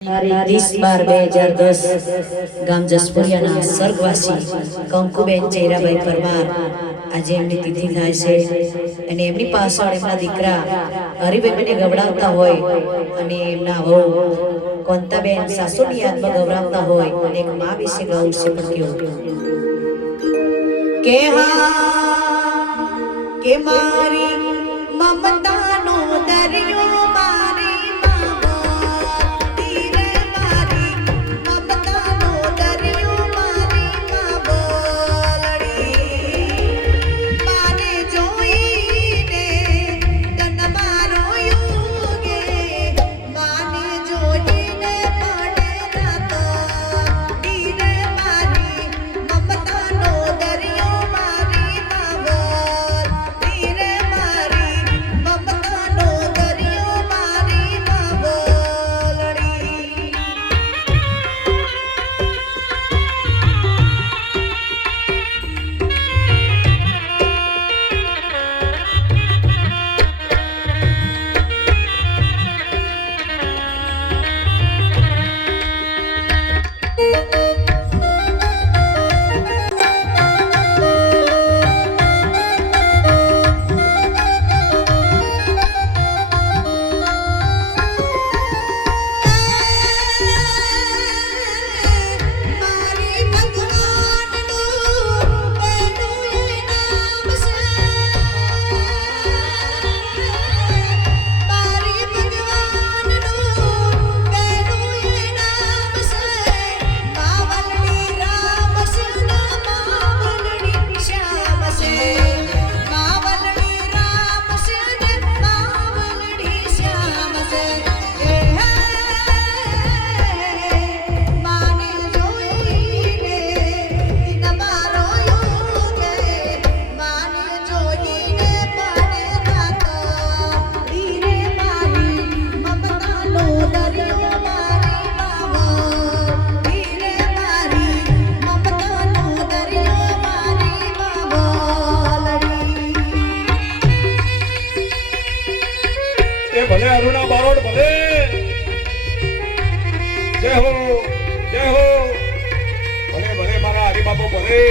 ત્રીસ બાર બે હજાર દસ ગામ જસપુરિયાના સ્વર્ગવાસી કંકુબેન ચેરાભાઈ પરમાર. આજે એમની તિથિ થાય છે અને એમની પાછળ દીકરા હરિભાઈને ગવડાવતા હોય અને એમના કોંતાબેન સાસુની યાદમાં ગવડાવતા હોય અને એક મા વિશે ગૌર છે મમતાનો એ ભલે અરુણા બારોટ ભલે. જય હો જય હો. ભલે ભલે મારા હરિબાપુ ભલે.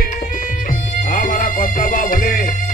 હા, મારા કોંતાબા ભલે.